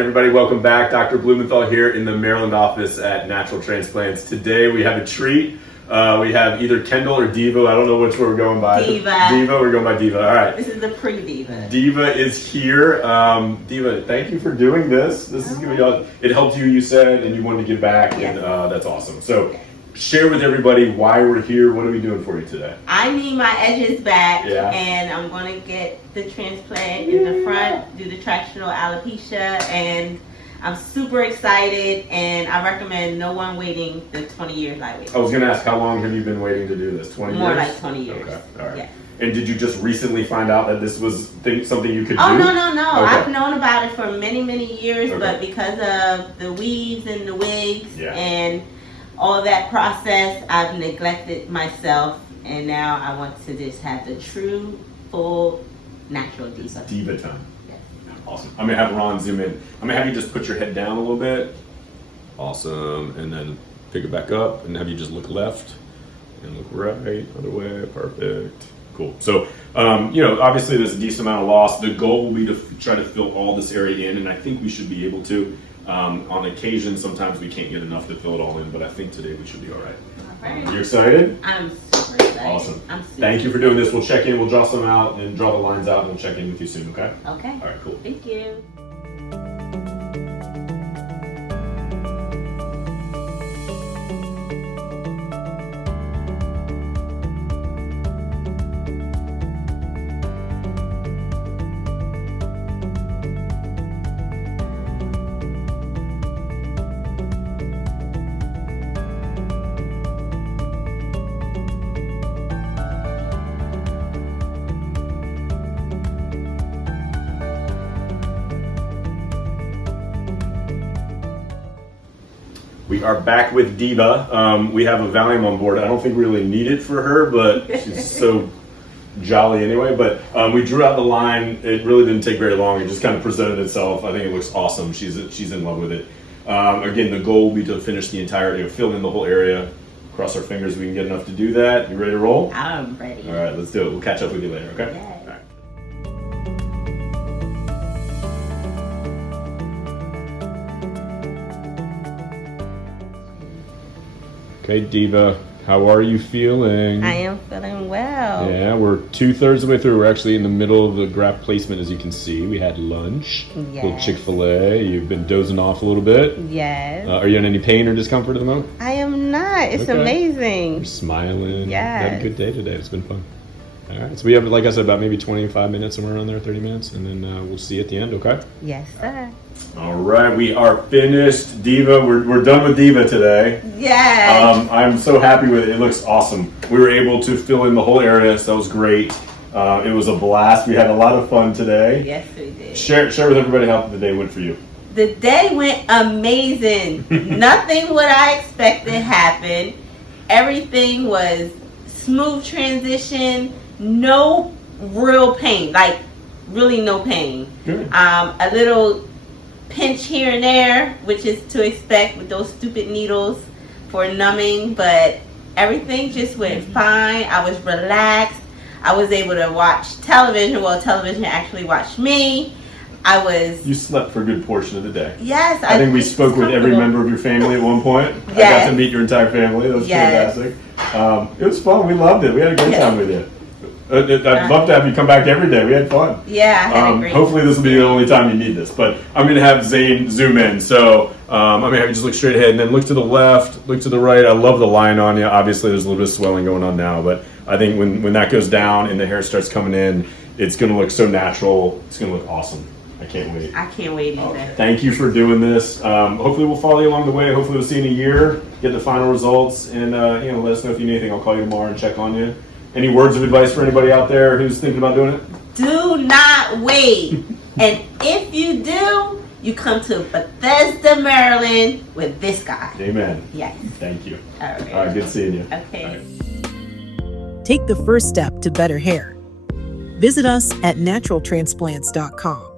everybody, welcome back. Dr. Blumenthal here in the Maryland office at Natural Transplants. Today we have a treat. We have either Kendall or Diva. I don't know which one we're going by. Diva. Diva, we're going by Diva. All right. This is the pre-Diva. Diva is here. Diva, thank you for doing this. This is going to be awesome. It helped you said, and you wanted to give back, yes. And that's awesome. So share with everybody why we're here. What are we doing for you today? I need my edges back, yeah. And I'm going to get the transplant in the front, do the tractional alopecia, and I'm super excited, and I recommend no one waiting the 20 years I waited. I was going to ask, how long have you been waiting to do this? 20 years? More like 20 years. Okay, all right. Yeah. And did you just recently find out that this was something you could do? Oh, no. Okay. I've known about it for many, many years, okay. But because of the weaves and the wigs yeah. and all of that process, I've neglected myself, and now I want to just have the true, full, natural Diva. Diva time. Awesome. I'm going to have Ron zoom in. I'm going to have you just put your head down a little bit. Awesome. And then pick it back up and have you just look left and look right, other way. Perfect. Cool. So, obviously there's a decent amount of loss. The goal will be to try to fill all this area in, and I think we should be able to. On occasion, sometimes we can't get enough to fill it all in, but I think today we should be all right. You excited? I'm super excited. Awesome. I'm super Thank you for doing this. We'll check in. We'll draw some out and draw the lines out, and we'll check in with you soon, okay? Okay. All right, cool. Thank you. We are back with Diva. We have a Valium on board. I don't think we really need it for her, but she's so jolly anyway. But we drew out the line. It really didn't take very long. It just kind of presented itself. I think it looks awesome. She's in love with it. Again, the goal will be to finish the entire area, fill in the whole area. Cross our fingers we can get enough to do that. You ready to roll? I'm ready. All right, let's do it. We'll catch up with you later, okay? Yes. All right. Okay, Diva, how are you feeling? I am feeling well. Yeah, we're 2/3 of the way through. We're actually in the middle of the graft placement, as you can see. We had lunch, Yes. little Chick-fil-A. You've been dozing off a little bit. Yes. Are you in any pain or discomfort at the moment? I am not. It's amazing. You're smiling. Yes. Had a good day today. It's been fun. All right, so we have, like I said, about maybe 25 minutes, somewhere around there, 30 minutes, and then we'll see you at the end, okay? Yes, sir. All right, we are finished. Diva, we're done with Diva today. Yes. I'm so happy with it. It looks awesome. We were able to fill in the whole area, so that was great. It was a blast. We had a lot of fun today. Yes, we did. Share with everybody how the day went for you. The day went amazing. Nothing what I expected happened. Everything was smooth transition. No real pain. Like, really no pain. Good. A little pinch here and there, which is to expect with those stupid needles for numbing, but everything just went fine. I was relaxed. I was able to watch television. Well, television actually watched me. You slept for a good portion of the day. Yes. I think we spoke with every member of your family at one point. Yes. I got to meet your entire family. That was yes. fantastic. It was fun. We loved it. We had a great time with you. I'd love to have you come back every day. We had fun. Yeah, I had a great hopefully this will be the only time you need this. But I'm going to have Zane zoom in. So I'm going to have you just look straight ahead and then look to the left, look to the right. I love the line on you. Obviously, there's a little bit of swelling going on now. But I think when that goes down and the hair starts coming in, it's going to look so natural. It's going to look awesome. I can't wait. I can't wait either. Okay. Thank you for doing this. Hopefully we'll follow you along the way. Hopefully we'll see you in a year, get the final results, and let us know if you need anything. I'll call you tomorrow and check on you. Any words of advice for anybody out there who's thinking about doing it? Do not wait. And if you do, you come to Bethesda, Maryland with this guy. Amen. Yes. Thank you. All right. All right, good seeing you. Okay. Take the first step to better hair. Visit us at naturaltransplants.com.